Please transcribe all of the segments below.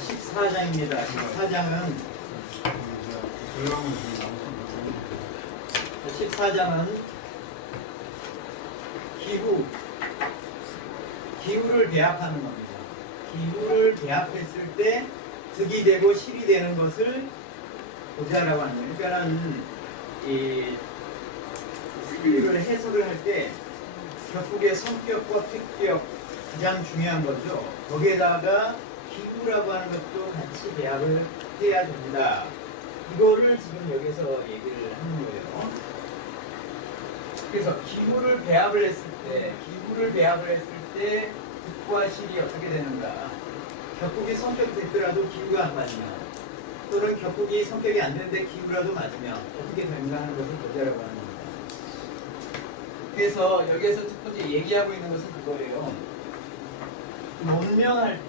14장입니다. 14장은 기후를 대합하는 겁니다. 기후를 대합했을 때 득이 되고 실이 되는 것을 보자라고 하는 거예요. 그러니까는 이 기후를 해석을 할 때 격국의 성격과 특격 가장 중요한 거죠. 거기에다가 기후라고 하는 것도 같이 대합을 해야 됩니다. 이거를 지금 여기서 얘기를 하는 거예요. 그래서 기후를 배합을 했을 때 득과 실이 어떻게 되는가? 격국이 성격이 됐더라도 기후가 안 맞으면, 또는 격국이 성격이 안 되는데 기후라도 맞으면 어떻게 되는가 하는 것을 보자라고 하는 겁니다. 그래서 여기에서 첫 번째 얘기하고 있는 것은 그거예요. 논명을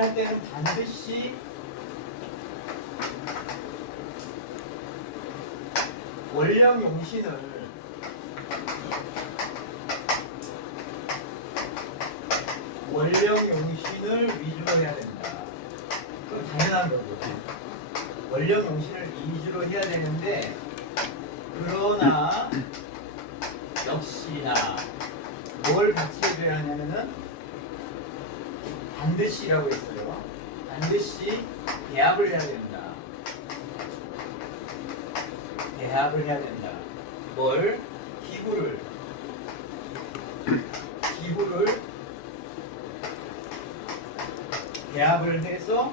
할 때는 반드시 원령 용신을 위주로 해야 된다. 그건 당연한 거죠. 원령 용신을 위주로 해야 되는데, 그러나 역시나 뭘 같이 해줘야 하냐면은 반드시라고 했어요. 반드시 대합을 해야 된다. 대합을 해야 된다. 뭘? 기후를 대합을 해서,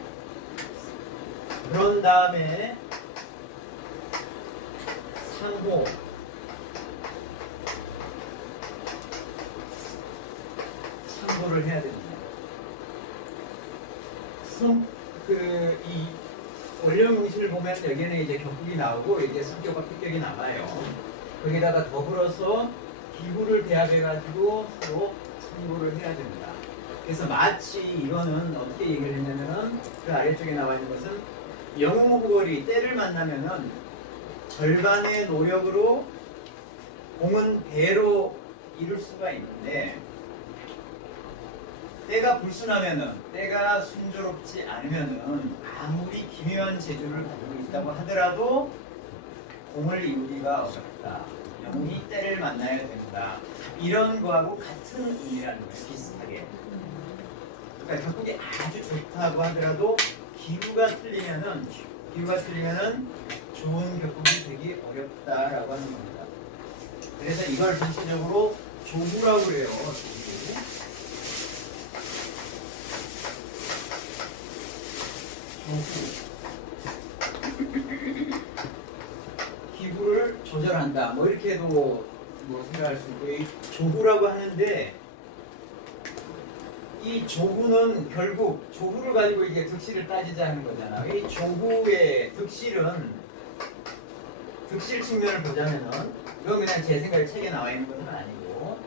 그런 다음에 상호를 해야 됩니다. 이 원령 용신을 보면 여기에는 이제 격국이 나오고 이제 성격과 특격이 나와요. 거기다가 더불어서 기후를 대합해가지고 서로 상호를 해야 됩니다. 그래서 마치 이거는 어떻게 얘기를 했냐면은, 그 아래쪽에 나와 있는 것은 영웅호거리 때를 만나면은 절반의 노력으로 공은 배로 이룰 수가 있는데, 때가 불순하면은, 때가 순조롭지 않으면은 아무리 기묘한 재주를 가지고 있다고 하더라도 공을 이루기가 어렵다. 영웅이 때를 만나야 된다. 이런 거하고 같은 의미라는 거예요. 비슷하게. 그러니까 격국이 아주 좋다고 하더라도 기후가 틀리면은 좋은 격국이 되기 어렵다라고 하는 겁니다. 그래서 이걸 전체적으로 조후라고 그래요. 기후를 조절한다. 뭐 이렇게도 뭐 생각할 수 있고, 이 조후라고 하는데, 이 조후는 결국 조후를 가지고 이게 득실을 따지자는 거잖아. 이 조후의 득실 측면을 보자면은, 이건 그냥 제 생각에 책에 나와 있는 것은 아니고,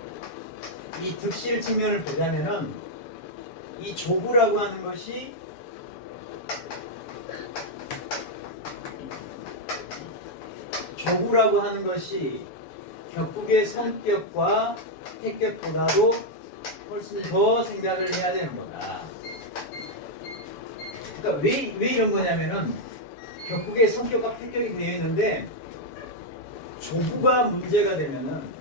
이 득실 측면을 보자면은 이 조후라고 하는 것이 격국의 성격과 택격보다도 훨씬 더 생각을 해야 되는 거다. 그러니까 왜 이런 거냐면은, 격국의 성격과 택격이 되어 있는데 조후가 문제가 되면은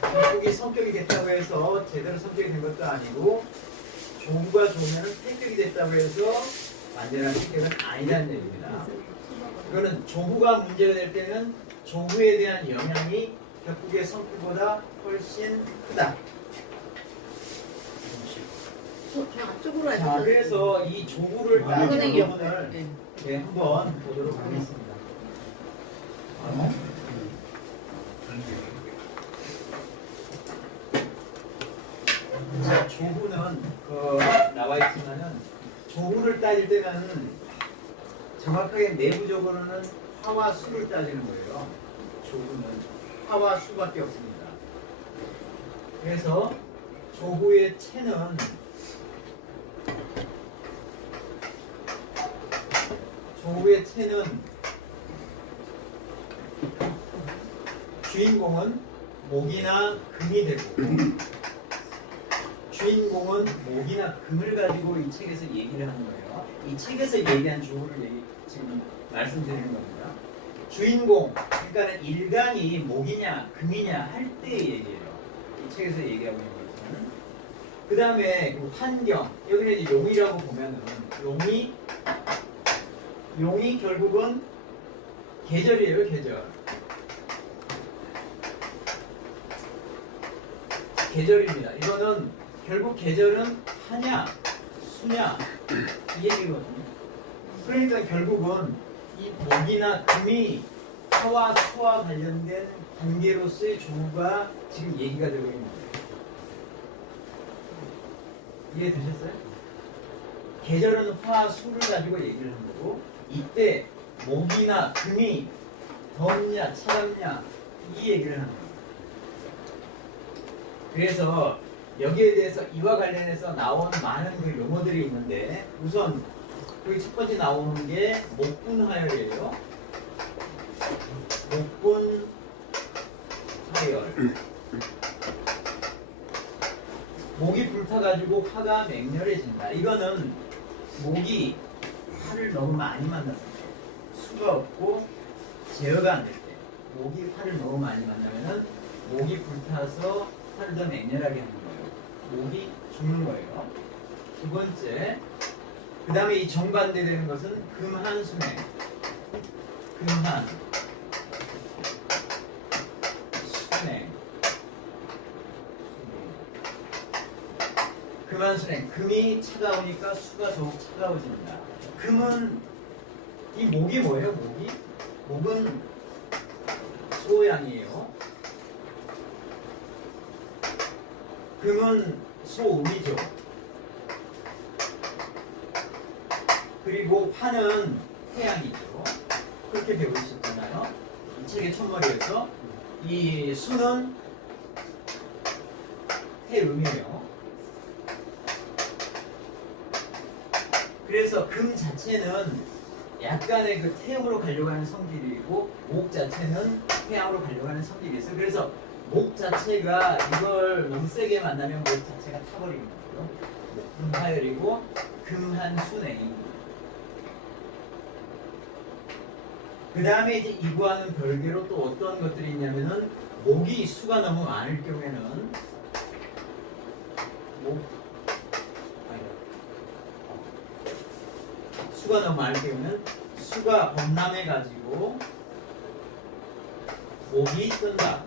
격국이 성격이 됐다고 해서 제대로 성격이 된 것도 아니고, 조후가 좋으면은 택격이 됐다고 해서 완전한 택격은 아니라는 얘기입니다. 이거는 조후가 문제가 될 때는 조후에 대한 영향이 격국의 성격보다 훨씬 크다. 앞쪽으로 자, 그래서 이 조후를 따지는 부분을 한번 보도록 하겠습니다. 자, 조후는 나와 있지만은, 조후를 따질 때는 정확하게 내부적으로는 화와 수를 따지는 거예요. 조후는 화와 수밖에 없습니다. 그래서 조후의 체는 주인공은 목이나 금이 되고 주인공은 목이나 금을 가지고 이 책에서 얘기를 하는 거예요. 이 책에서 얘기한 주어를 지금 말씀드리는 겁니다. 주인공, 그러니까 일간이 목이냐 금이냐 할 때의 얘기예요. 이 책에서 얘기하고 있는 것은. 그 다음에 환경, 여기는 이제 용이라고 보면은 용이 결국은 계절이에요, 계절. 계절입니다. 이거는 결국 계절은 하냐, 수냐 이 얘기거든요. 그러니까 결국은 이 목이나 금이 화와 수와 관련된 관계로서의 조가 지금 얘기가 되고 있는 거예요. 이해되셨어요? 계절은 화, 수를 가지고 얘기를 하는 거고 이때 목이나 금이 덥냐, 차갑냐 이 얘기를 하는 거예요. 그래서 여기에 대해서 이와 관련해서 나온 많은 그 용어들이 있는데 우선 여기 첫 번째 나오는 게 목분하열이에요. 목분하열. 목이 불타가지고 화가 맹렬해진다. 이거는 목이 화를 너무 많이 만났을 때, 수가 없고 제어가 안 될 때, 목이 화를 너무 많이 만나면은 목이 불타서 화를 더 맹렬하게 하는 거예요. 목이 죽는 거예요. 두 번째, 그 다음에 이 정반대되는 것은 금한순행. 금한 순행. 금한순행. 금이 차가우니까 수가 더욱 차가워진다. 금은 이 목이 뭐예요? 목은 소양이에요. 금은 소음이죠. 그리고 화는 태양이죠. 그렇게 배우고 있었잖아요. 이 책의 첫머리에서 이 수는 태음이에요. 그래서 금 자체는 약간의 그 태음으로 가려고 하는 성질이고 목 자체는 태양으로 가려고 하는 성질이 있어요. 그래서 목 자체가 이걸 너무 세게 만나면 목 자체가 타버리는 거죠. 목분하열이고 금한순행입니다. 그 다음에 이제 이거와는 별개로 또 어떤 것들이 있냐면은 목이 수가 너무 많을 경우에는 수가 너무 많을 경우는 수가 범람해 가지고 목이 뜬다.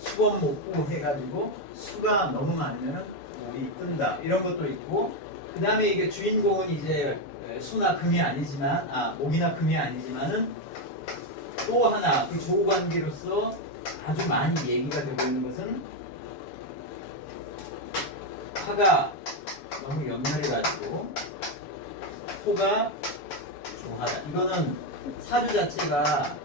수범목부 해가지고 수가 너무 많으면 목이 뜬다. 이런 것도 있고 그 다음에 이게 주인공은 이제 수나 금이 아니지만 목이나 금이 아니지만은 또 하나 그 조관계로서 아주 많이 얘기가 되고 있는 것은 화가 너무 연멸해가지고 토가 조하다. 이거는 사주 자체가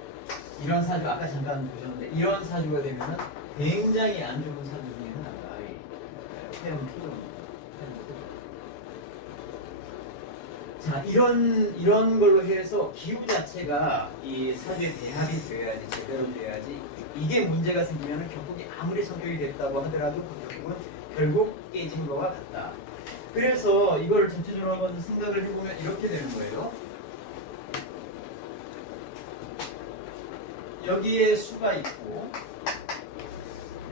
이런 사주 아까 잠깐 보셨는데 이런 사주가 되면은 굉장히 안 좋은 사주 중에 하나가 태음 토입니다. 자, 이런 걸로 해서 기후 자체가 이 사주에 배합이 돼야지, 제대로 돼야지, 이게 문제가 생기면 결국이 아무리 성격이 됐다고 하더라도 결국 깨진 거와 같다. 그래서 이걸 전체적으로 한번 생각을 해보면 이렇게 되는 거예요. 여기에 수가 있고,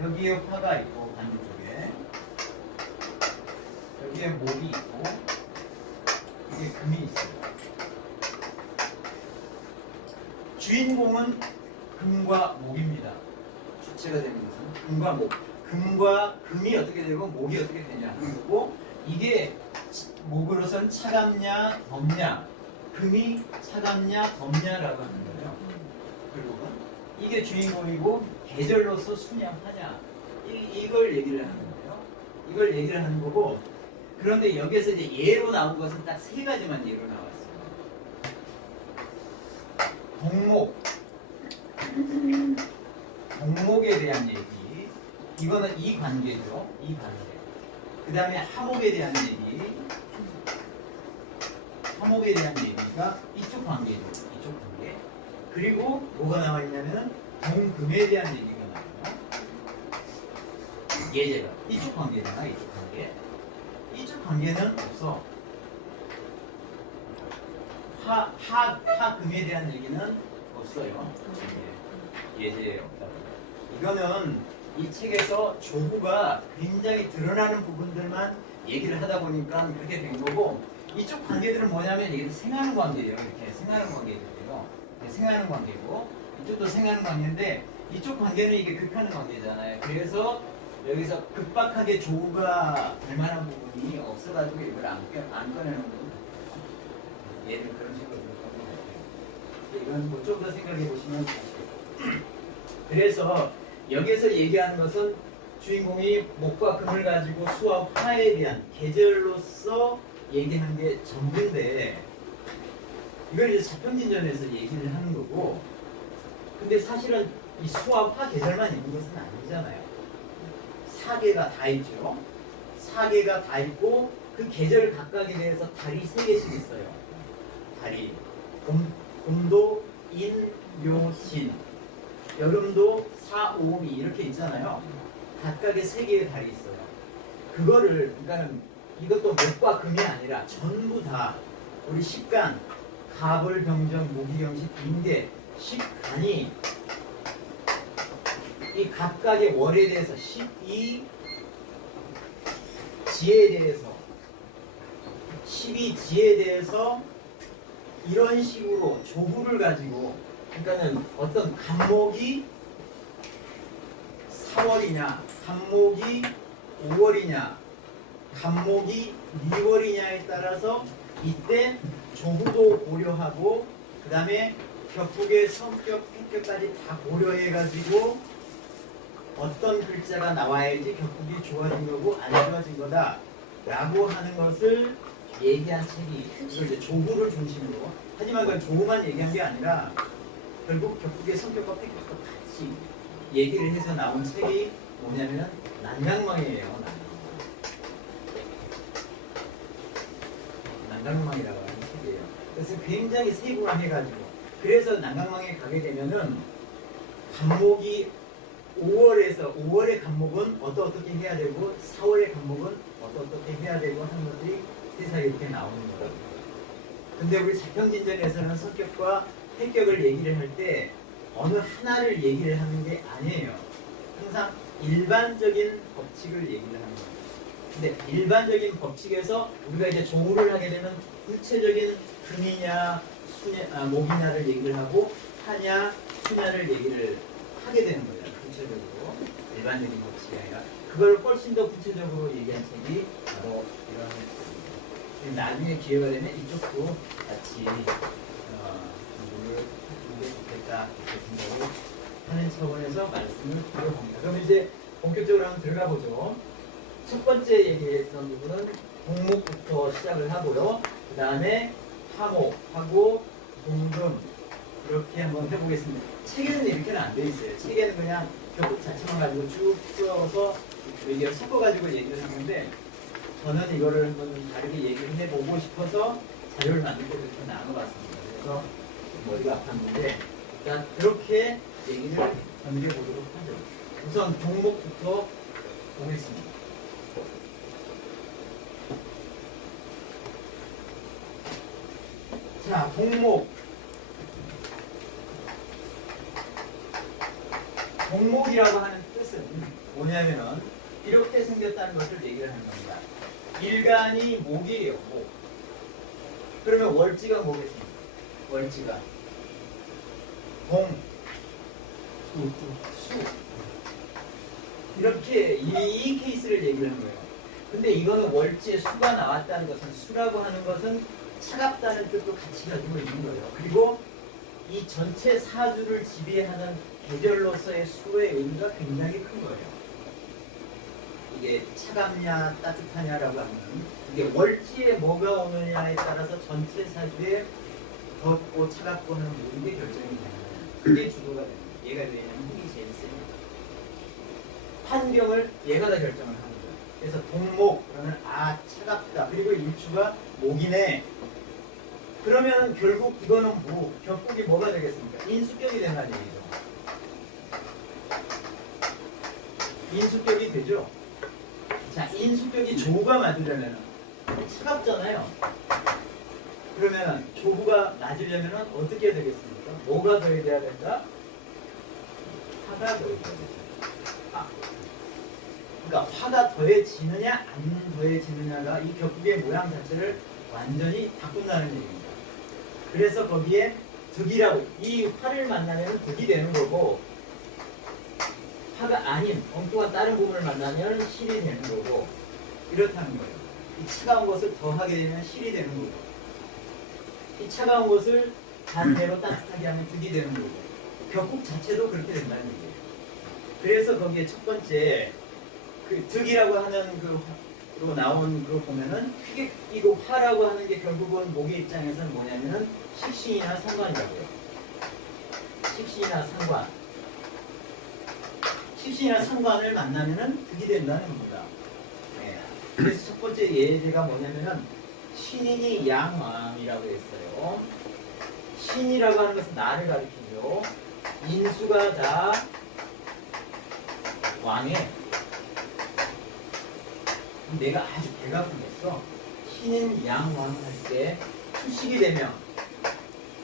여기에 화가 있고, 반대쪽에. 여기에 목이 있고, 이게 금이 있어요. 주인공은 금과 목입니다. 주체가 되는 것은 금과 목. 금과 금이 어떻게 되고 목이 어떻게 되냐. 그리고 이게 목으로선 차갑냐 덥냐, 금이 차갑냐 덥냐라고 하는 거예요. 그리고 이게 주인공이고 계절로서 수냐 화냐 이걸 얘기를 하는 거예요. 이걸 얘기를 하는 거고. 그런데 여기에서 이제 예로 나온 것은 딱 세 가지만 예로 나왔어요. 동목에 대한 얘기. 이거는 이 관계죠. 이 관계. 그 다음에 하목에 대한 얘기. 하목에 대한 얘기가 이쪽 관계죠. 이쪽 관계. 그리고 뭐가 나와 있냐면은 동금에 대한 얘기가 나와요. 예제가 이쪽 관계잖아. 이쪽 관계. 이쪽 관계는 없어. 하금에 대한 얘기는 없어요. 예제에 없다. 이거는 이 책에서 조부가 굉장히 드러나는 부분들만 얘기를 하다 보니까 그렇게 된 거고, 이쪽 관계들은 뭐냐면 이게 생하는 관계예요. 이렇게 생하는 관계들이에요. 생하는 관계고, 이쪽도 생하는 관계인데, 이쪽 관계는 이게 극하는 관계잖아요. 그래서 여기서 급박하게 조부가 될 만한 부분이 없어가지고 이걸 안 꺼내는 부분. 얘는 그런 식으로 들어가는 이건 뭐 좀 더 생각해 보시면 아시겠죠. 그래서 여기서 얘기하는 것은 주인공이 목과 금을 가지고 수와 화에 대한 계절로서 얘기한 게 전부인데, 이걸 이제 자평진전에서 얘기를 하는 거고, 근데 사실은 이 수와 화 계절만 있는 것은 아니잖아요. 사계가 다 있죠. 사계가 다 있고 그 계절 각각에 대해서 달이 3개씩 있어요. 달이 봄도 인, 묘, 신, 여름도 사, 오, 미 이렇게 있잖아요. 각각의 3개의 달이 있어요. 그거를 그러니까 이것도 목과 금이 아니라 전부 다 우리 식간, 갑을, 병정, 모기경식, 임대, 식간이 이 각각의 월에 대해서 12지에 대해서 12지에 대해서 이런 식으로 조부를 가지고, 그러니까는 어떤 간목이 4월이냐, 간목이 5월이냐, 간목이 2월이냐에 따라서 이때 조부도 고려하고, 그 다음에 격국의 성격, 행격까지 다 고려해가지고 어떤 글자가 나와야지 격국이 좋아진 거고 안 좋아진 거다 라고 하는 것을 얘기한 책이, 이걸 이제 조부를 중심으로, 하지만 그건 조부만 얘기한 게 아니라 결국 격국의 성격과 행격과 같이 얘기를 해서 나온 책이 뭐냐면 난강망이에요. 난강망이라고 하는 책이에요. 그래서 굉장히 세분화해가지고, 그래서 난강망에 가게 되면은 간목이 5월의 간목은 어떻게 해야 되고 4월의 간목은 어떻게 해야 되고 하는 것들이 세상에 이렇게 나오는 거라고. 근데 우리 자평진전에서는 성격과 행격을 얘기를 할 때 어느 하나를 얘기를 하는 게 아니에요. 항상 일반적인 법칙을 얘기를 하는 거예요. 근데 일반적인 법칙에서 우리가 이제 조우를 하게 되면 구체적인 금이냐 목이냐를 얘기를 하고 하냐 수냐를 얘기를 하게 되는 거예요. 구체적으로 일반적인 법칙이 아니라 그걸 훨씬 더 구체적으로 얘기한 책이 바로 이런 책입니다. 나중에 기회가 되면 이쪽도 같이 공부를 하는 게 좋겠다 이렇게 생각을 하는 차원에서 말씀을 드려봅니다. 그럼 이제 본격적으로 한번 들어가 보죠. 첫 번째 얘기했던 부분은 동목부터 시작을 하고요. 그 다음에 화목하고 동금 이렇게 한번 해보겠습니다. 책에는 이렇게는 안 돼 있어요. 책에는 그냥 격국 자체만 가지고 쭉 풀어서 얘기를 섞어가지고 얘기를 하는데, 저는 이거를 한번 다르게 얘기를 해보고 싶어서 자료를 만들 때 이렇게 나눠봤습니다. 그래서 머리가 아팠는데 일단 그렇게 얘기를 전개해보도록 하죠. 우선 종목부터 보겠습니다. 자, 동목. 동목이라고 하는 뜻은 뭐냐면은 이렇게 생겼다는 것을 얘기를 하는 겁니다. 일간이 목이에요, 목. 그러면 월지가 뭐겠습니까? 월지가 동, 수. 이렇게 이 케이스를 얘기를 하는 거예요. 근데 이거는 월지에 수가 나왔다는 것은, 수라고 하는 것은 차갑다는 뜻도 같이 가지고 있는 거예요. 그리고 이 전체 사주를 지배하는 계절로서의 수의 의미가 굉장히 큰 거예요. 이게 차갑냐 따뜻하냐라고 하면 이게 월지에 뭐가 오느냐에 따라서 전체 사주에 덥고 차갑고 하는 모든 게 결정이 되는 거예요. 그게 주도가 됩니다. 얘가 왜냐면 힘이 제일 세니까. 환경을 얘가 다 결정을 하는 거예요. 그래서 동목 그러면 차갑다. 그리고 일주가 목이네. 그러면 결국 이거는 격국이 뭐가 되겠습니까? 인수격이 된다는 얘기죠. 인수격이 되죠. 자, 인수격이 조후가 맞으려면 차갑잖아요. 그러면 조후가 맞으려면 어떻게 되겠습니까? 뭐가 더해져야 된다? 화가 더해져야 된다. 화. 그러니까 화가 더해지느냐 안 더해지느냐가 이 격국의 모양 자체를 완전히 바꾼다는 얘기입니다. 그래서 거기에 득이라고, 이 화를 만나면 득이 되는 거고, 화가 아닌 엉뚱한 다른 부분을 만나면 실이 되는 거고, 이렇다는 거예요. 이 차가운 것을 더하게 되면 실이 되는 거고, 이 차가운 것을 반대로 따뜻하게 하면 득이 되는 거고, 격국 자체도 그렇게 된다는 얘기예요. 그래서 거기에 첫 번째 그 득이라고 하는 그로 나온 그거 보면은 이거 화라고 하는 게 결국은 목의 입장에서는 뭐냐면은 식신이나 상관이라고요. 식신이나 상관. 식신이나 상관을 만나면은 득이 된다는 겁니다. 네. 그래서 첫 번째 예제가 뭐냐면은 신인이 양왕이라고 했어요. 신이라고 하는 것은 나를 가리키죠. 인수가 다 왕의, 내가 아주 배가 아프겠어. 신인 양왕 할 때 투식이 되면,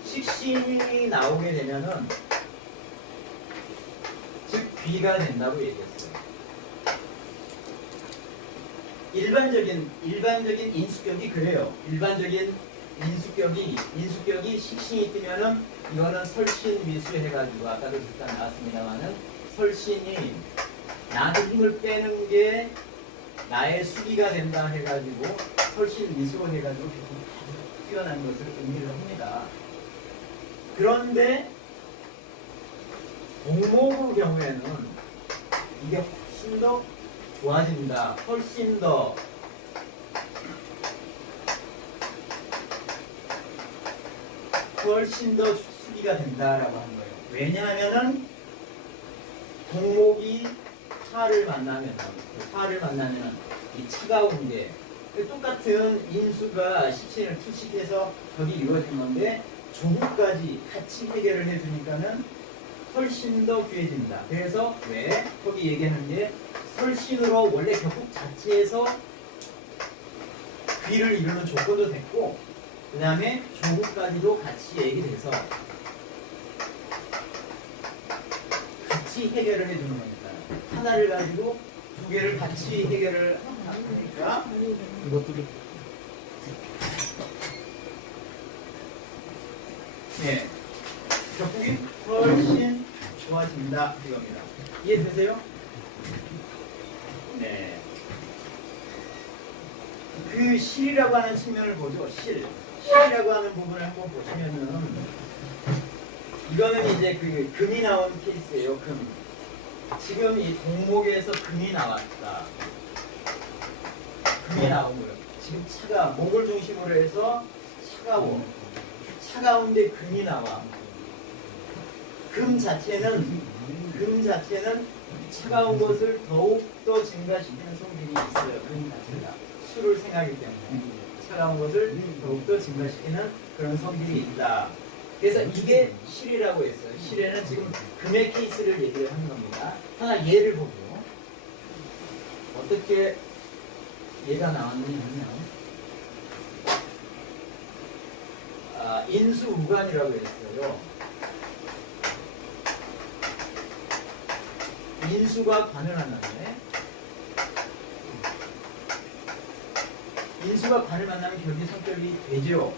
식신이 나오게 되면은 즉 귀가 된다고 얘기했어요. 일반적인 인수격이 그래요. 일반적인 인수격이 식신이 뜨면은 이거는 설신미수 해가지고 아까도 잠깐 나왔습니다만은 설신이 나한테 힘을 빼는 게 나의 수기가 된다 해가지고 설신미수 해가지고 아주 뛰어난 것을 의미를 합니다. 그런데 공목의 경우에는 이게 훨씬 더 좋아진다. 훨씬 더 수기가 된다라고 하는 거예요. 왜냐하면은 공목이 화를 만나면 이 차가운 게 똑같은 인수가 식신을 투식해서 저기 이루어진 건데 조후까지 같이 해결을 해주니까는 훨씬 더 귀해진다. 그래서 왜 거기 얘기하는 게 설신으로 원래 격국 자체에서 귀를 이루는 조건도 됐고 그 다음에 조후까지도 같이 얘기돼서 같이 해결을 해주는 거니까 하나를 가지고 두 개를 같이 해결을 하니까 이것도 네, 격국이 훨씬 좋아진다 이겁니다. 이해되세요? 네. 그 실이라고 하는 측면을 보죠. 실이라고 하는 부분을 한번 보시면은 이거는 이제 그 금이 나온 케이스예요. 금. 지금 이 동목에서 금이 나왔다. 금이 나온 거예요. 지금 목을 중심으로 해서 차가워. 차가운데 금이 나와. 금 자체는 차가운 것을 더욱더 증가시키는 성질이 있어요. 금 자체가. 술을 생하기 때문에 차가운 것을 더욱더 증가시키는 그런 성질이 있다. 그래서 이게 실이라고 했어요. 실에는 지금 금의 케이스를 얘기를 하는 겁니다. 하나 예를 보죠. 어떻게 얘가 나왔느냐면 인수우관이라고 했어요. 인수가 관을 만나네. 인수가 관을 만나면 격이 성격이 되죠.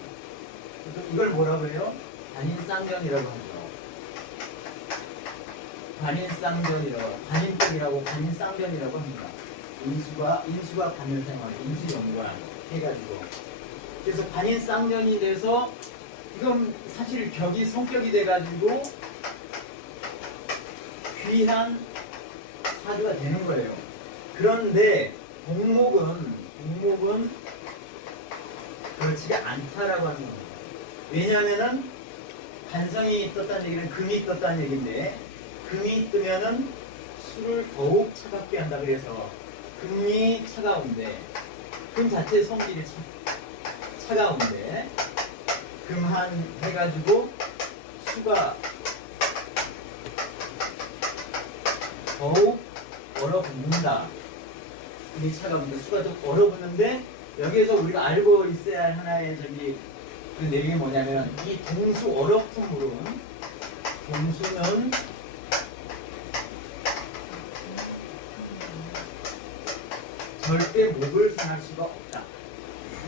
이걸 뭐라고 해요? 관인쌍견이라고 하죠. 관인격이라고 관인쌍견이라고 합니다. 인수가 관을 생활해. 인수연관 해가지고. 그래서 관인쌍견이 돼서 이건 사실 격이 성격이 돼가지고 귀한 사주가 되는 거예요. 그런데 공목은 그렇지가 않다라고 하는 겁니다. 왜냐하면은 간성이 떴다는 얘기는 금이 떴다는 얘기인데 금이 뜨면은 술을 더욱 차갑게 한다. 그래서 금이 차가운데 금 자체의 성질이 차가운데 금한 해가지고 수가 더욱 얼어붙는다. 물이 차가운데 수가 좀 얼어붙는데 여기에서 우리가 알고 있어야 할 하나의 그 내용이 뭐냐면 이 동수 얼어붙은 물은 동수는 절대 목을 상할 수가 없다.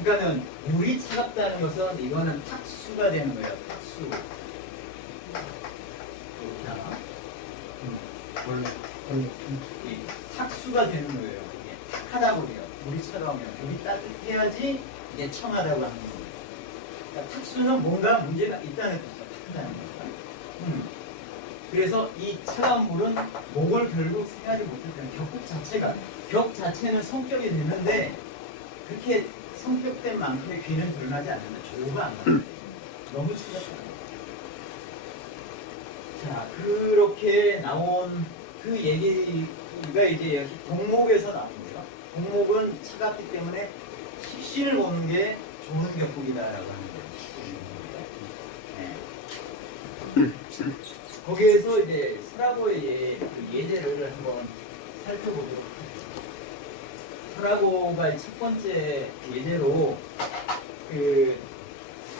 그러니까는 물이 차갑다는 것은 이거는 탁수가 되는 거예요. 탁수. 이렇게 하나. 이 탁수가 되는 거예요. 이게 탁하다고 그래요. 물이 차가우면 물이 따뜻해야지 이게 청하다고 하는 거예요. 그러니까 탁수는 뭔가 문제가 있다는 뜻이죠. 탁하다는 거죠. 그래서 이 차가운 물은 목을 결국 생하지 못할 때는 격 자체는 성격이 되는데 그렇게 성격된 만큼의 귀는 드러나지 않는다. 조가 안 나요. 너무 추잡하다. 자, 그렇게 나온 그 얘기가 이제 여기 동목에서 나옵니다. 동목은 차갑기 때문에 식신을 보는 게 좋은 격국이다라고 하는 거예요. 네. 거기에서 이제 서라고의 그 예제를 한번 살펴보도록 하겠습니다. 서라고가 첫 번째 예제로 그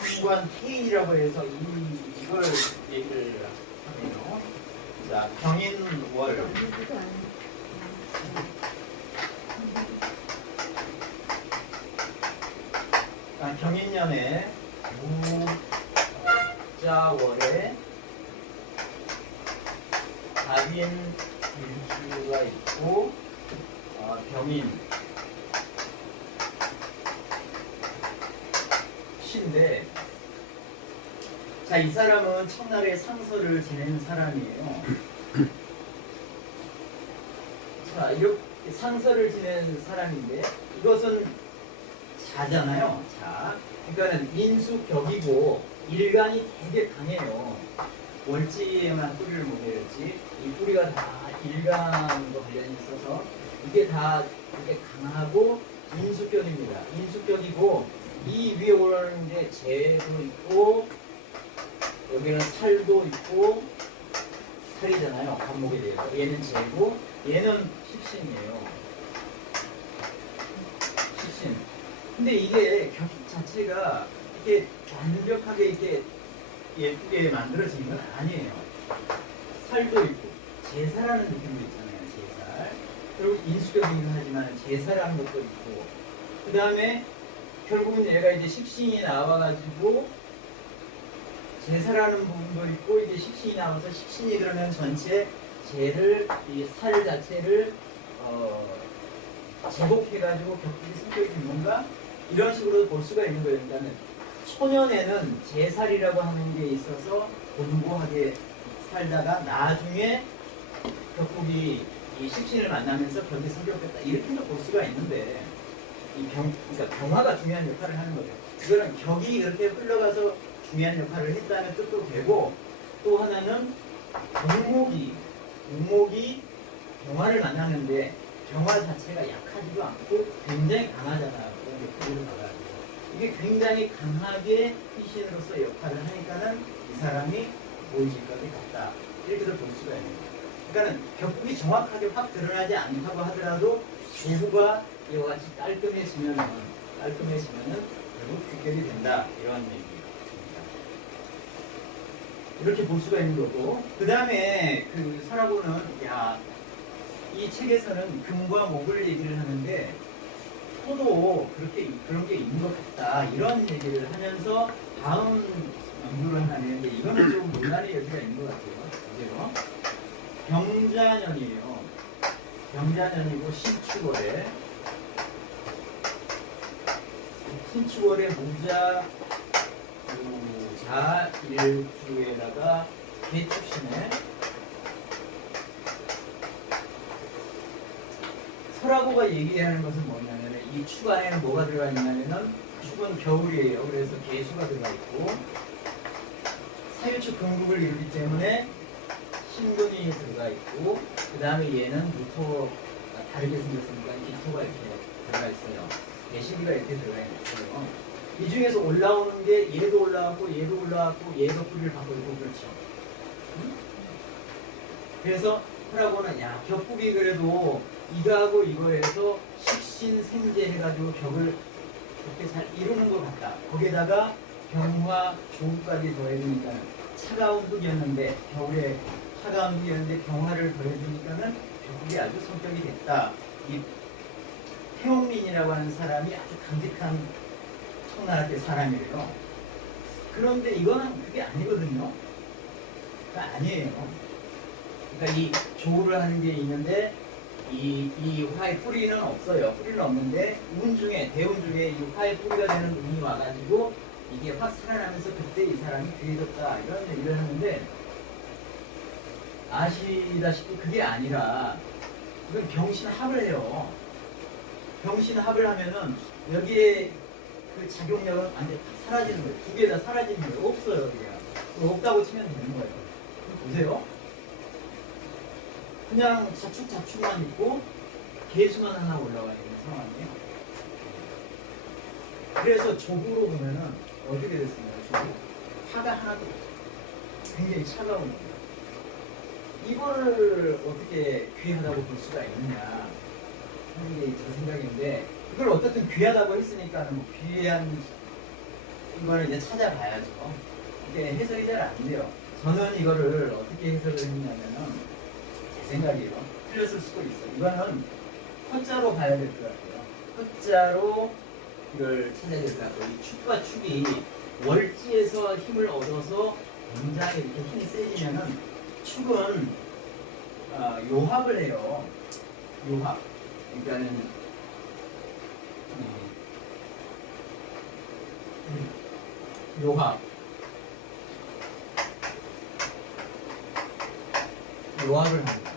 상관 태인이라고 해서 이걸 얘기를 하네요. 자, 경인월. 경인년에 무자월에 갑인 일주가 있고 병인 신데, 자, 이 사람은 첫날에 상서를 지낸 사람이에요. 자, 이렇게 상서를 지낸 사람인데 이것은 자잖아요. 자, 그러니까는 인수격이고 일간이 되게 강해요. 월지에만 뿌리를 못 내렸지 이 뿌리가 다 일간과 관련이 있어서 이게 다 되게 강하고 인수격입니다. 인수격이고 이 위에 올라오는 게 재도 있고 여기는 살도 있고 살이잖아요. 간목에 대해서 얘는 재고 얘는 식신이에요. 식신. 근데 이게 격 자체가 이렇게 완벽하게 이렇게 예쁘게 만들어진 건 아니에요. 살도 있고 제사라는 느낌도 있잖아요. 제살. 그리고 인수격이긴 하지만 제사라는 것도 있고 그 다음에 결국은 얘가 이제 식신이 나와가지고 제사라는 부분도 있고 이제 식신이 나와서 식신이 그러면 전체 재를 이 살 자체를 제복해가지고 격국이 성격이 있는가 이런 식으로 볼 수가 있는 거예요. 그러니까 초년에는 제살이라고 하는 게 있어서 곤고하게 살다가 나중에 격국이 이 식신을 만나면서 격이 성격됐다 이렇게도 볼 수가 있는데 그러니까 병화가 중요한 역할을 하는 거죠. 이거는 격이 그렇게 흘러가서 중요한 역할을 했다는 뜻도 되고 또 하나는 목목이 병화를 만나는데 병화 자체가 약하지도 않고 굉장히 강하잖아요. 이게 굉장히 강하게 희신으로서 역할을 하니까는 이 사람이 모의직각이 같다. 이렇게도 볼 수가 있는 거예요. 그러니까는 격국이 정확하게 확 드러나지 않다고 하더라도 조후가 이와 같이 깔끔해지면은 결국 귀결이 된다. 이런 얘기입니다. 이렇게 볼 수가 있는 거고 그 다음에 그 서라고는 이 책에서는 금과 목을 얘기를 하는데 토도 그런 게 있는 것 같다 이런 얘기를 하면서 다음 연구를 하는데 이거는 좀 논란의 여지가 있는 것 같아요. 병자년이에요. 병자년이고 신축월에 무자 일주에다가 개축신에 서라고가 얘기하는 것은 뭐냐면 이 축 안에는 뭐가 들어가 있냐면은 축은 겨울이에요. 그래서 개수가 들어가 있고 사유축 금국을 이루기 때문에 신근이 들어가 있고 그 다음에 얘는 무토가 다르게 생겼으니까 이토가 이렇게 들어가 있어요. 개시기가 이렇게 들어가 있어요. 이 중에서 올라오는 게 얘도 올라왔고 얘도 올라왔고 얘도 뿌리를 받고 있고 그렇죠. 그래서 하라고는 야 격국이 그래도 이거하고 이거에서 식신생재 해가지고 격을 그렇게 잘 이루는 것 같다. 거기에다가 병화 조우까지 더해주니까 차가운 흙이었는데 겨울에 차가운 흙이었는데 병화를 더해주니까는 격국이 아주 성격이 됐다. 이 태용민이라고 하는 사람이 아주 강직한 청나라 때 사람이에요. 그런데 이거는 그게 아니거든요. 그게 아니에요. 그러니까 이 조우를 하는 게 있는데 이 화의 뿌리는 없어요. 뿌리는 없는데 운 중에 대운 중에 이 화의 뿌리가 되는 운이 와가지고 이게 확 살아나면서 그때 이 사람이 귀해졌다 이런 얘기를 하는데 아시다시피 그게 아니라 이건 병신합을 해요. 병신합을 하면은 여기에 그 작용력은 완전히 사라지는 거예요. 두 개 다 사라지는 거예요. 없어요. 그냥 없다고 치면 되는 거예요. 보세요. 그냥 자축만 있고 개수만 하나 올라와 있는 상황이에요. 그래서 조부로 보면은 어떻게 됐습니까? 조부 화가 하나도 없어요. 굉장히 차가운 거예요. 이거를 어떻게 귀하다고 볼 수가 있느냐 하는 게 제 생각인데 이걸 어떻든 귀하다고 했으니까는 뭐 귀한 이거는 이제 찾아봐야죠. 이게 해석이 잘 안 돼요. 저는 이거를 어떻게 해석을 했냐면은 제 생각이에요. 틀렸을 수도 있어요. 이거는 허자로 봐야 될 것 같아요. 허자로 이걸 찾아야 될 것 같고 이 축과 축이 월지에서 힘을 얻어서 굉장히 이렇게 힘이 세지면은 축은 요합을 해요. 요합. 그러니까는 요합을 합니다.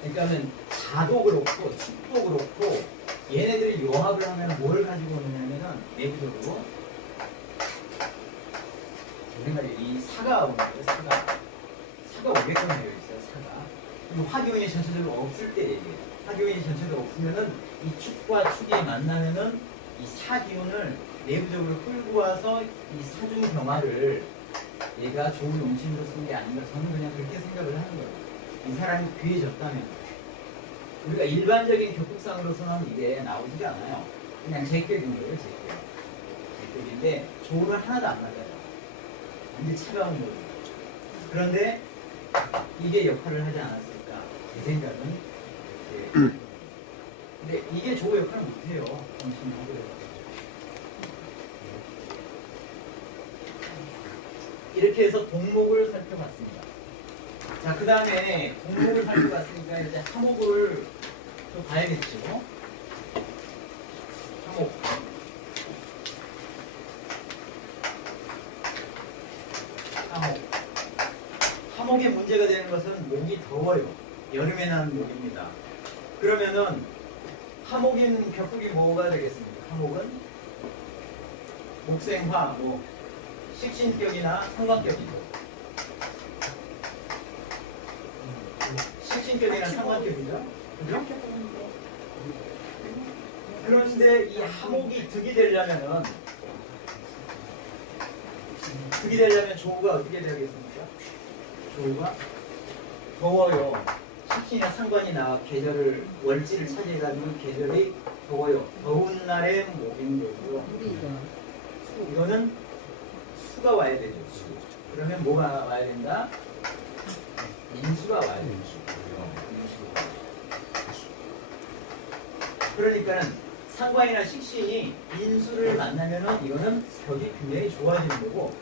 그러니까는 자도 그렇고 축도 그렇고 얘네들이 요합을 하면 뭘 가지고 오느냐면은 내부적으로 제 생각에 이 사가 오는 거예요. 사가 500건 되어 있어요. 사가. 그리고 화기운이 전체적으로 없을 때 얘기해요. 화기운이 전체적으로 없으면은 이 축과 축이 만나면은 이 사기운을 내부적으로 끌고 와서 이 사중 경화를 얘가 좋은 용신으로 쓴 게 아닌가 저는 그냥 그렇게 생각을 하는 거예요. 이 사람이 귀해졌다면 우리가 일반적인 격국상으로서는 이게 나오지가 않아요. 그냥 제격인 거예요. 제격인데 조우는 하나도 안 맞아요. 완전 차가운 거예요. 그런데 이게 역할을 하지 않았을까 제 생각은 이렇게. 근데 이게 조우 역할을 못해요. 이렇게 해서 동목을 살펴봤습니다. 자, 그 다음에 동목을 살펴봤으니까 이제 하목을 좀 봐야겠죠. 하목. 하목의 문제가 되는 것은 목이 더워요. 여름에 나는 목입니다. 그러면은 하목인 격국이 뭐가 되겠습니까? 하목은 목생화, 뭐 식신격이나 상관격이죠. 식신격이나 상관격이죠. 그죠? 그런데 이 하목이 득이 되려면 조우가 어떻게 되겠습니까? 조우가 더워요. 식신이나 상관이 나와 계절을 월지를 차지해가지고 계절이 더워요. 더운 날에 목인 거고요. 이거는 수가 와야 되죠. 수. 그러면 뭐가 와야 된다? 인수가 와야 되죠. 그러니까는 상관이나 식신이 인수를 만나면은 이거는 격이 굉장히 좋아지는 거고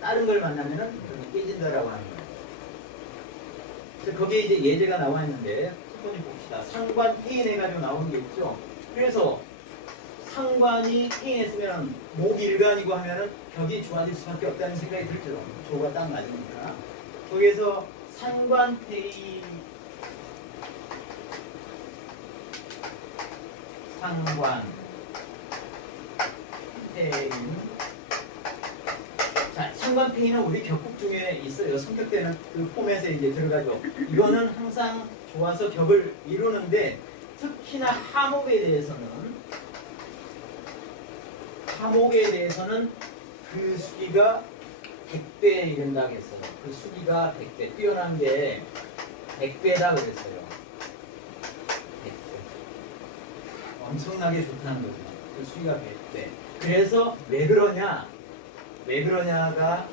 다른 걸 만나면은 격이 깨진다라고 하는 거예요. 그래서 거기에 이제 예제가 나와 있는데 첫 번째 봅시다. 상관 폐인해가지고 나오는 게 있죠. 그래서 상관이 폐인했으면 목 일간이고 하면은 격이 좋아질 수밖에 없다는 생각이 들죠. 조가 딱 맞으니까. 거기에서 상관 폐인 자, 상관폐인은 우리 격국 중에 있어요. 성격되는 그 포맷에 이제 들어가죠. 이거는 항상 좋아서 격을 이루는데 특히나 하목에 대해서는 그 수기가 100배에 이른다고 했어요. 그 수기가 100배 뛰어난 게 100배다 그랬어요. 100배. 엄청나게 좋다는 거죠. 그 수위가 100배. 그래서 왜 그러냐? 왜 그러냐가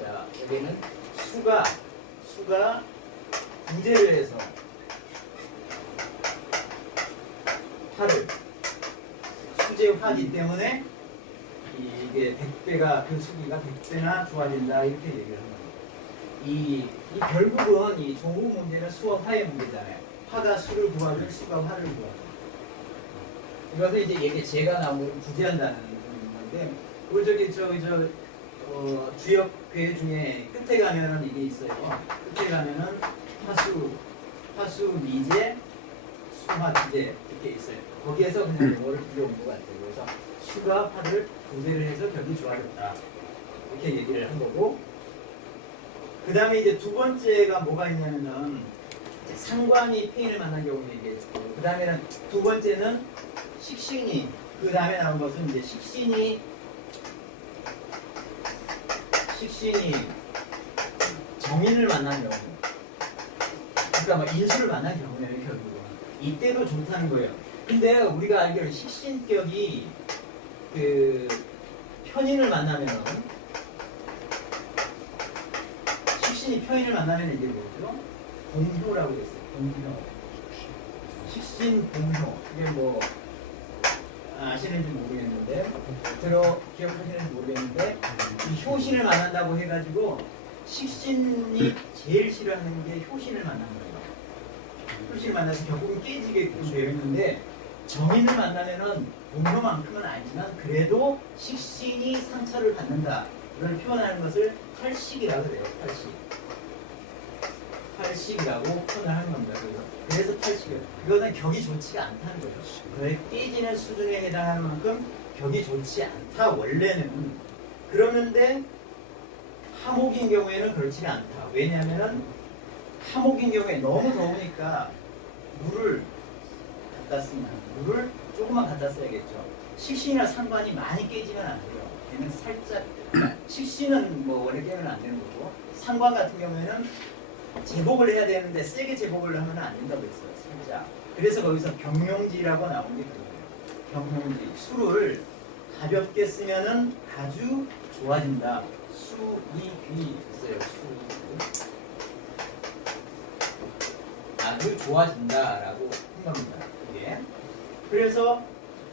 자 여기는 수가 부재를 해서 화를 수재화이기 때문에 이게 100배가 그 수기가 100배나 좋아진다 이렇게 얘기를 합니다. 이 결국은 이 조후 문제는 수와 화의 문제잖아요. 화가 수를 구하든 수가 화를 구하든. 이것은 이제 이게 제가 나오는 구제한다는 건데, 그 주역 궤 중에 끝에 가면은 이게 있어요. 끝에 가면은 화수 미제, 수화 기제 이렇게 있어요. 거기에서 그냥 이거를 들여온 것 같아요. 그래서 수가 화를 구제를 해서 격이 좋아졌다 이렇게 얘기를 한 거고. 그 다음에 이제 두 번째가 뭐가 있냐면은 이제 상관이 폐인을 만난 경우 얘기했고, 그 다음에는 두 번째는 식신이, 그 다음에 나온 것은 이제 식신이 정인을 만난 경우, 그러니까 뭐 인수를 만난 경우예요. 결국은 이때도 좋다는 거예요. 근데 우리가 알기로 식신격이 그 편인을 만나면은, 식신이 편인을 만나면 이게 뭐죠? 공효라고 했어요. 공효. 식신 공효. 이게 뭐 아시는지 모르겠는데, 기억하시는지 모르겠는데, 이 효신을 만난다고 해가지고 식신이 제일 싫어하는 게 효신을 만난 거예요. 효신을 만나서 결국은 깨지게끔 되어 있는데, 정인을 만나면은 공효만큼은 아니지만 그래도 식신이 상처를 받는다. 이걸 표현하는 것을 탈식이라고 그래요. 탈식이라고 표현을 하는 겁니다. 그래서 탈식이에요. 이거는 격이 좋지가 않다는 거죠. 왜 깨지는 수준에 해당하는 만큼 격이 좋지 않다. 원래는. 그러는데 하목인 경우에는 그렇지가 않다. 왜냐하면은 하목인 경우에 너무 더우니까 물을 갖다 쓰면 물을 조금만 갖다 써야겠죠. 식신이나 상관이 많이 깨지면 안 돼요. 걔는 살짝, 식신은 뭐 원래 깨면 안 되는 거고, 상관 같은 경우에는 제복을 해야 되는데 세게 제복을 하면 안 된다고 했어요. 살짝. 그래서 거기서 병용지라고 나온 게 그거예요. 병용지. 술을 가볍게 쓰면은 아주 좋아진다. 수이귀 있어요. 수. 아주 좋아진다라고 한 겁니다. 이게. 그래서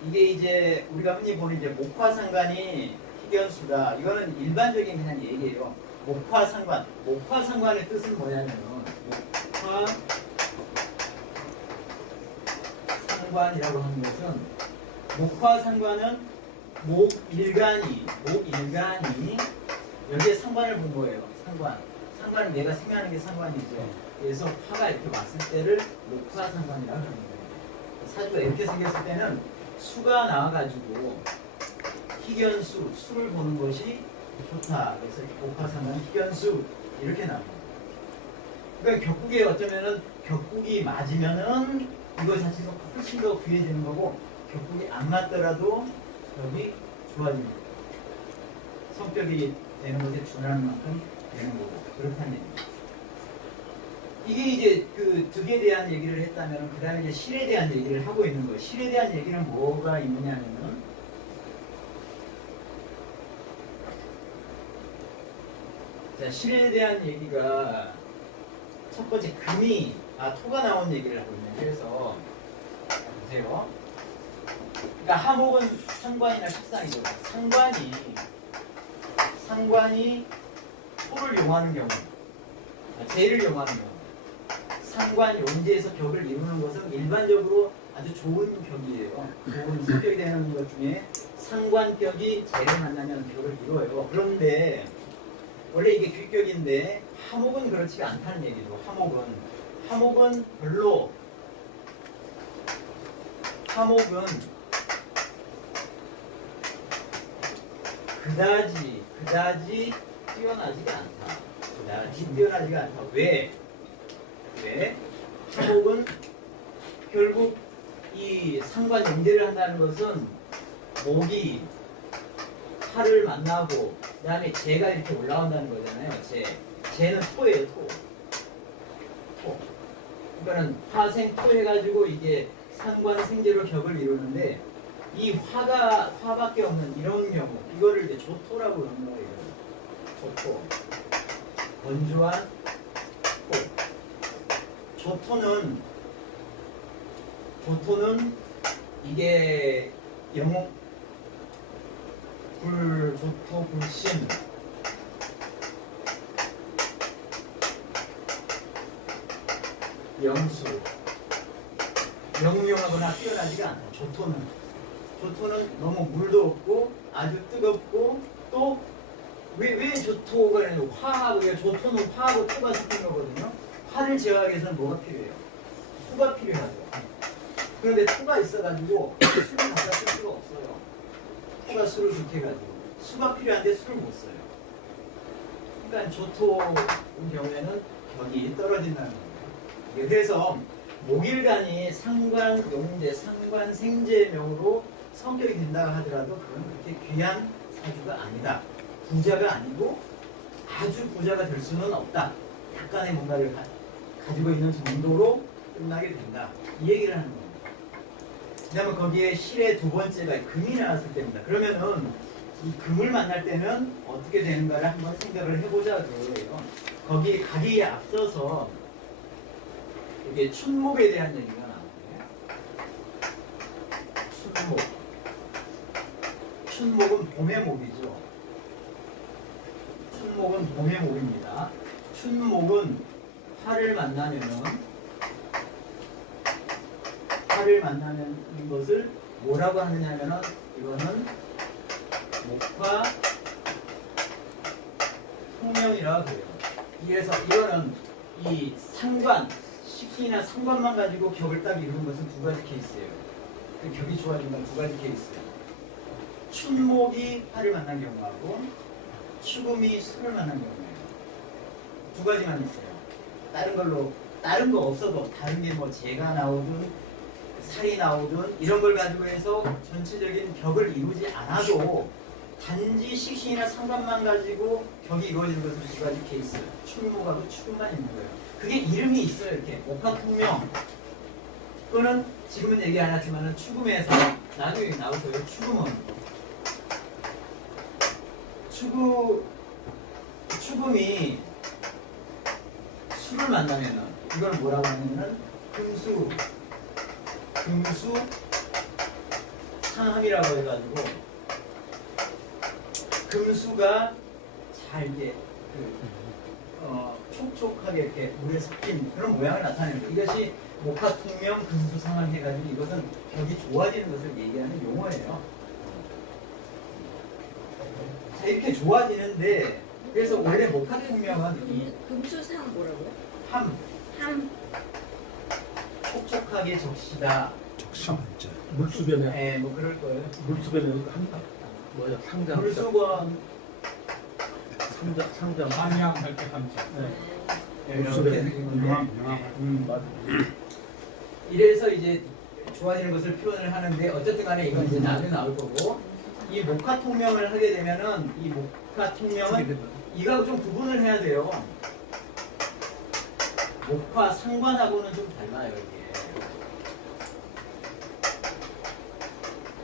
이게 이제 우리가 흔히 보는 이제 목화상관이 희견수다. 이거는 일반적인 그냥 얘기예요. 목화상관. 목화상관의 뜻은 뭐냐면은 목화상관이라고 하는 것은, 목화상관은 목일간이 여기에 상관을 본 거예요. 상관은 내가 생각하는 게 상관이죠. 그래서 화가 이렇게 왔을 때를 목화상관이라고 하는 거예요. 사주가 이렇게 생겼을 때는 수가 나와가지고 희견수, 수를 보는 것이 좋다. 그래서 목화상관 희견수 이렇게 나옵니다. 그러니까 격국에 어쩌면은 격국이 맞으면은 이거 자체가 훨씬 더 귀해지는 거고, 격국이 안 맞더라도 격이 좋아집니다. 성격이 되는 것에 준하는 만큼 되는 거고, 그렇다는 얘기입니다. 이게 이제 그 득에 대한 얘기를 했다면, 그 다음에 이제 실에 대한 얘기를 하고 있는 거예요. 실에 대한 얘기는 뭐가 있느냐면은, 자, 실에 대한 얘기가 첫 번째 금이, 토가 나온 얘기를 하고 있네요. 그래서 보세요. 그러니까 하목은 상관이나 식상이죠. 상관이 토를 용하는 경우, 재를 용하는 경우, 상관 용제에서 격을 이루는 것은 일반적으로 아주 좋은 격이에요. 좋은 성격이 되는 것 중에 상관격이 재를 만나면 격을 이루어요. 그런데 원래 이게 귀격인데 하목은 그렇지 않다는 얘기죠. 하목은 별로, 하목은 그다지 뛰어나지가 않다. 왜? 하목은 결국 이 상관 연대를 한다는 것은 목이 화를 만나고 그 다음에 재가 이렇게 올라온다는 거잖아요. 재는 토예요. 토. 그러니까는 화생토 해가지고 이게 상관생제로 격을 이루는데 이 화밖에 없는 이런 경우 이거를 이제 조토라고 그러는 거예요. 조토. 건조한 토. 조토는 이게 영웅 조토 불신 영수 영웅하거나 뛰어나지가 않아. 조토는 너무 물도 없고 아주 뜨겁고 또 왜 조토가 아니고 화하고 조토는 화하고 토가 섞인 거거든요. 화를 제어하기 위해서는 뭐가 필요해요? 수가 필요하죠. 그런데 토가 있어가지고 술을 갖다 쓸 수가 없어요. 토가 술을 좋게 해가지고 수가 필요한데 술을 못 써요. 그러니까 조토 경우에는 격이 떨어진다는 거예요. 그래서 목일간이 상관용제, 상관생제명으로 성격이 된다 하더라도 그건 그렇게 귀한 사주가 아니다. 부자가 아니고 아주 부자가 될 수는 없다. 약간의 뭔가를 가지고 있는 정도로 끝나게 된다. 이 얘기를 하는 겁니다. 그 다음에 거기에 실의 두 번째가 금이 나왔을 때입니다. 그러면은 이 금을 만날 때는 어떻게 되는가를 한번 생각을 해보자 그거예요. 거기 가기에 앞서서 이게 춘목에 대한 얘기가 나오네요. 춘목은 봄의 목이죠. 춘목은 봄의 목입니다. 춘목은 화를 만나면 이것을 뭐라고 하느냐면은 이거는 목화 통명이라고 그래요. 그래서 이거는 이 상관 식신이나 상관만 가지고 격을 딱 이루는 것은 두 가지 케이스예요. 그 격이 좋아진 건 두 가지 케이스예요. 춘목이 화를 만난 경우하고 추금이 술을 만난 경우예요. 두 가지만 있어요. 다른 거 없어도 다른 게 뭐 재가 나오든 살이 나오든 이런 걸 가지고 해서 전체적인 격을 이루지 않아도 단지 식신이나 상관만 가지고 격이 이루어지는 것은 두 가지 케이스. 춘목하고 추금만 있는 거예요. 그게 이름이 있어요. 이렇게 목화통명. 그거는 지금은 얘기 안 하지만은 추금에서 나중에 나올 거예요. 추금이 술을 만나면은 이걸 뭐라고 하냐면은 금수 상함이라고 해가지고 금수가 잘 이렇게 촉촉하게 이렇게 물에 섞인 그런 모양을 나타내는 거예요. 이것이 목화통명 금수상함 해가지고 이것은 격이 좋아지는 것을 얘기하는 용어예요. 자, 이렇게 좋아지는데 그래서 원래 목화통명은 이 금수상 뭐라고요? 함 촉촉하게 적시다. 물수변에 네, 뭐 그럴 거예요. 물수변에 뭐야 상장 물수건 상장 한양 할때 한자. 네, 물수변에 이렇게 생긴 건데 맞아. 이래서 이제 좋아지는 것을 표현을 하는데 어쨌든 간에 이건 이제 나중에 나올 거고 이 목화통명을 하게 되면은 이 목화통명은 이거하고 좀 구분을 해야 돼요. 목화 상관하고는 좀 달라요 이게.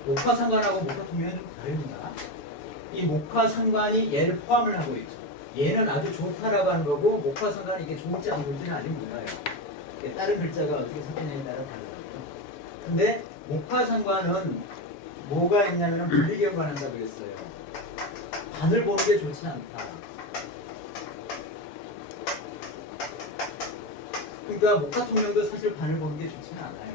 목화 상관하고 목화 통명은 좀 다릅니다. 이 목화 상관이 얘를 포함을 하고 있죠. 얘는 아주 좋다라고 하는 거고 목화 상관은 이게 좋을지 안 좋을지는 아직 몰라요. 다른 글자가 어떻게 섞이냐에 따라 다르거든요. 근데 목화 상관은 뭐가 있냐면 분리경관 한다고 했어요. 반을 보는 게 좋지 않다. 그러니까 목화 통명도 사실 반을 보는 게 좋지는 않아요.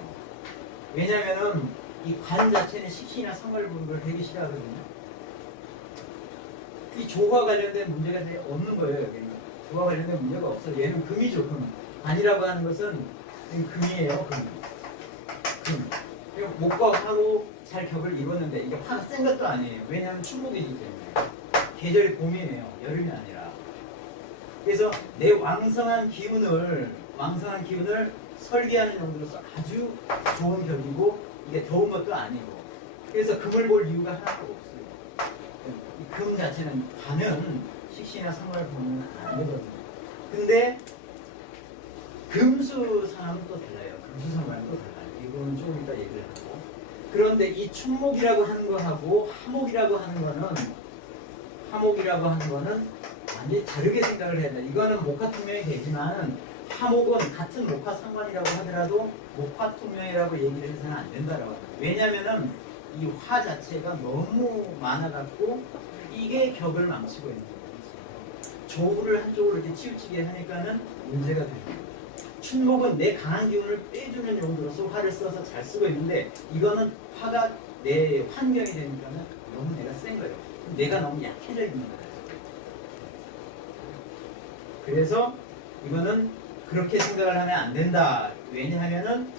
왜냐면은 이 관 자체는 식신이나 상관을 보는 걸 되게 싫어하거든요. 이 조화 관련된 문제가 없는 거예요, 여기는. 조화 관련된 문제가 없어요. 얘는 금이죠, 금. 관이라고 하는 것은 금이에요, 금. 목과 화로 잘 격을 이뤘는데 이게 화가 센 것도 아니에요. 왜냐하면 춘목이기 때문에. 계절이 봄이에요, 여름이 아니라. 그래서 내 왕성한 기운을 설계하는 용도로서 아주 좋은 격이고 이게 더운 것도 아니고 그래서 금을 볼 이유가 하나도 없어요. 이 금 자체는 관은 식신이나 상관을 보면 안 되거든요. 근데 금수상은 또 달라요. 금수상과는 또 달라요. 이거는 조금 이따 얘기를 하고. 그런데 이 춘목이라고 하는 거하고 화목이라고 하는 거는 완전히 다르게 생각을 해야 돼. 이거는 목화통명이 되지만 화목은 같은 목화상관이라고 하더라도 목화통명이라고 얘기를 해서는 안 된다라고 합니다. 왜냐면은 이 화 자체가 너무 많아갖고 이게 격을 망치고 있는 거예요. 조후를 한쪽으로 이렇게 치우치게 하니까는 문제가 됩니다. 춘목은 내 강한 기운을 빼주는 용도로서 화를 써서 잘 쓰고 있는데 이거는 화가 내 환경이 되니까는 너무 내가 센 거예요. 내가 너무 약해져 있는 거예요. 그래서 이거는 그렇게 생각을 하면 안 된다. 왜냐하면은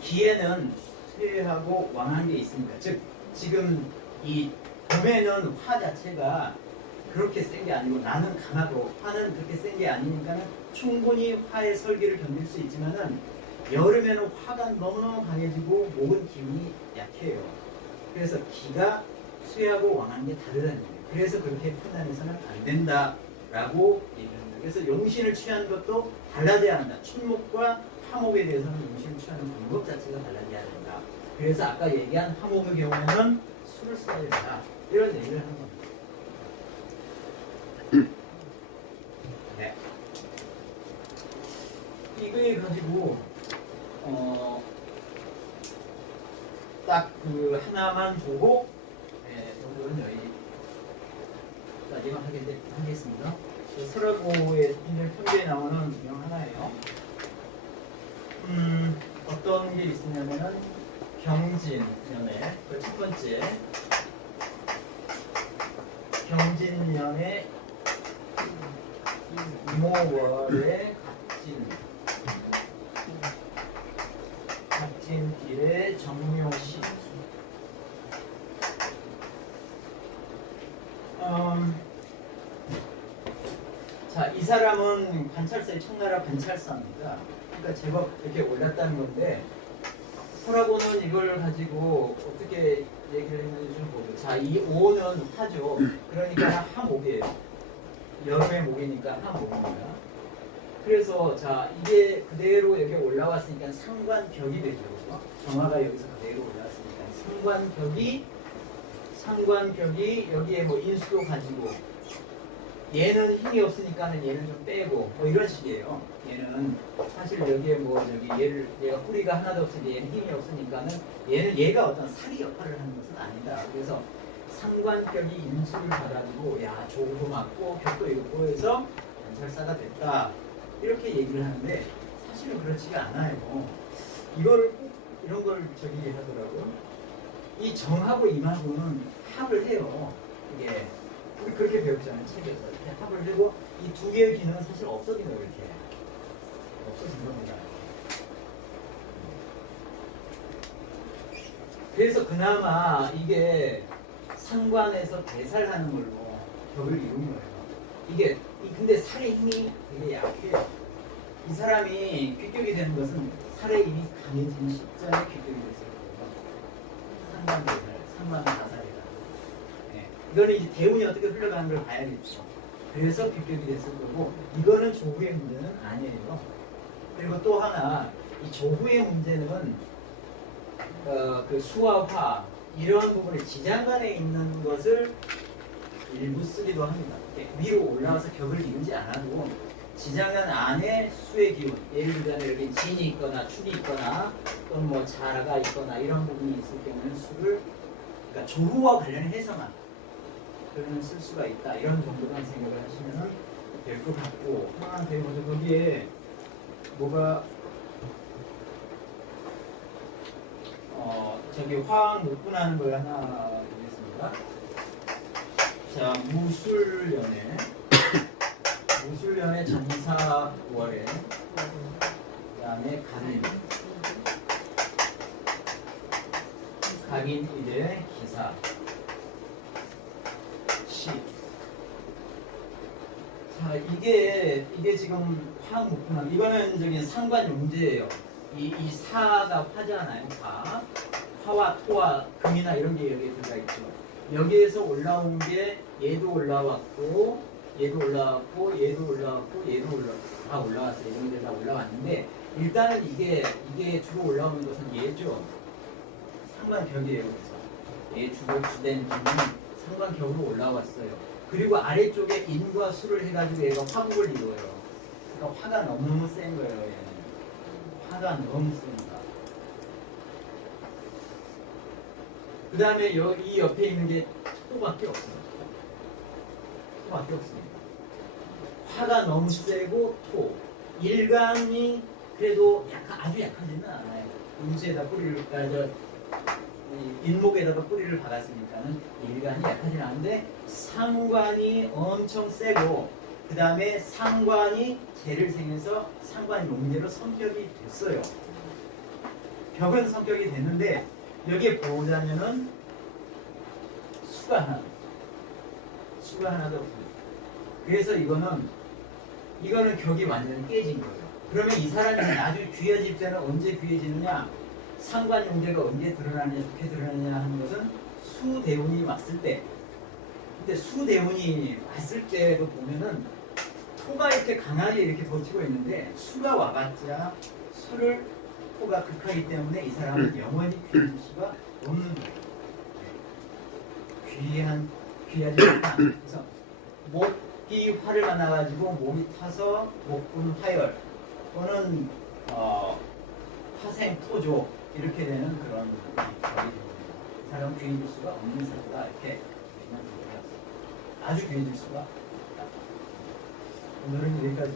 기에는 쇠하고 왕한 게 있습니다. 즉 지금 이 봄에는 화 자체가 그렇게 센 게 아니고 나는 강하고 화는 그렇게 센 게 아니니까는 충분히 화의 설기를 견딜 수 있지만은 여름에는 화가 너무너무 강해지고 목은 기운이 약해요. 그래서 기가 쇠하고 왕한 게 다르다는 얘기예요. 그래서 그렇게 판단해서는 안 된다라고 얘기합니다. 그래서 용신을 취하는 것도 달라져야 한다. 춘목과 화목에 대해서는 용신을 취하는 방법 자체가 달라져야 된다. 그래서 아까 얘기한 화목의 경우에는 술을 써야 된다. 이런 얘기를 하는 겁니다. 네. 이거에 가지고 딱 그 하나만 보고 정도는 여기까지만 하겠습니다. 서라고의 인절 편지에 나오는 유형 하나예요. 어떤 게 있으냐면은 경진년에 그 첫 번째 경진년에 이모월의 갑진길의 정묘시. 자, 이 사람은 관찰사의 청나라 관찰사입니다. 그러니까 제법 이렇게 올랐다는 건데 서라고는 이걸 가지고 어떻게 얘기를 했는지 좀 보죠. 자, 이 오는 화죠. 그러니까 화목이에요. 여름의 목이니까 화목입니다. 그래서 자, 이게 그대로 여기 올라왔으니까 상관격이 되죠. 정화가 여기서 그대로 올라왔으니까 상관격이 여기에 뭐 인수도 가지고 얘는 힘이 없으니까는 얘는 좀 빼고 뭐 이런 식이에요. 얘는 사실 여기에 뭐 저기 얘가 뿌리가 하나도 없으니 얘는 힘이 없으니까는 얘가 어떤 사리 역할을 하는 것은 아니다. 그래서 상관격이 인수를 받아가지고 야 조도 맞고 격도 있고 해서 관찰사가 됐다. 이렇게 얘기를 하는데 사실은 그렇지가 않아요. 이거를 꼭 이런 걸 저기 하더라고요. 이 정하고 임하고는 합을 해요. 이게 우리 그렇게 배웠잖아요. 책에서 이렇게 합을 하고 이 두 개의 기능은 사실 없어진 거예요. 이렇게 없어진 겁니다. 그래서 그나마 이게 상관에서 대살하는 걸로 격을 이룬 거예요. 이게 근데 살의 힘이 되게 약해요. 이 사람이 귓격이 되는 것은 살의 힘이 강해진 시점에 귓격이 됐을 거예요. 상관 자살이다. 네. 이거는 이제 대운이 어떻게 흘러가는 걸 봐야겠죠. 그래서 귓격이 됐을 거고 이거는 조후의 문제는 아니에요. 그리고 또 하나 이 조후의 문제는 그 수와 화 이런 부분에 지장간에 있는 것을 일부 쓰기도 합니다. 위로 올라와서 격을 이루지 않아도 지장간 안에 수의 기운, 예를 들면 이렇게 진이 있거나 축이 있거나 또는 뭐 자라가 있거나 이런 부분이 있을 경우는 수를 그러니까 조후와 관련해서만 그러면 쓸 수가 있다. 이런 정도만 생각을 하시면 될 것 같고 하나 더 해보죠. 거기에 뭐가 저기 화학 목분하는 걸 하나 보겠습니다. 자, 무술년에 전사월에 그 다음에 각인일에 기사 시. 자, 이게 지금 화학 목분한 이거는 저기 상관용제예요. 이 사가 화잖아요. 화와 토와 금이나 이런 게 여기에 들어가 있죠. 여기에서 올라온 게 얘도 올라왔고 얘도 올라왔고 얘도 올라왔고 얘도 다 올라왔어요. 이런 데다 올라왔는데 일단은 이게 주로 올라오는 것은 얘죠. 상관격이에요. 그래서 얘 주로 주된 기능이 상관격으로 올라왔어요. 그리고 아래쪽에 인과 수를 해가지고 얘가 화국을 이루어요. 그러니까 화가 너무 센 거예요. 얘는 화가 너무 셉니다. 그 다음에 이 옆에 있는 게 토밖에 없어요. 토밖에 없습니다. 화가 너무 세고 토. 일간이 그래도 아주 약하지는 않아요. 음수에다 뿌리를 인목에다가 뿌리를 박았으니까는 일간이 약하진 않은데 상관이 엄청 세고 그 다음에 상관이 재를 생해서 상관 용제로 성격이 됐어요. 벽은 성격이 됐는데 여기에 보자면은 수가 하나도 없습니다. 그래서 이거는 격이 완전히 깨진 거예요. 그러면 이 사람이 나중에 귀해질 때는 언제 귀해지느냐? 상관 용제가 언제 드러나느냐, 좋게 드러나느냐 하는 것은 수대운이 왔을 때. 근데 수대운이 왔을 때도 보면은 토가 이렇게 강하게 이렇게 버티고 있는데 수가 와봤자 토가 극하기 때문에 이 사람은 영원히 귀해질 수가 없는 거예요. 귀하지 않다. 그래서 목이 화를 만나가지고 목이 타서 목군 화열 또는 화생 토조 이렇게 되는 그런 결이 됩니다. 이 사람은 귀해질 수가 없는 상태다 이렇게 아주 귀해질 수가 없다. 오늘은 여기까지.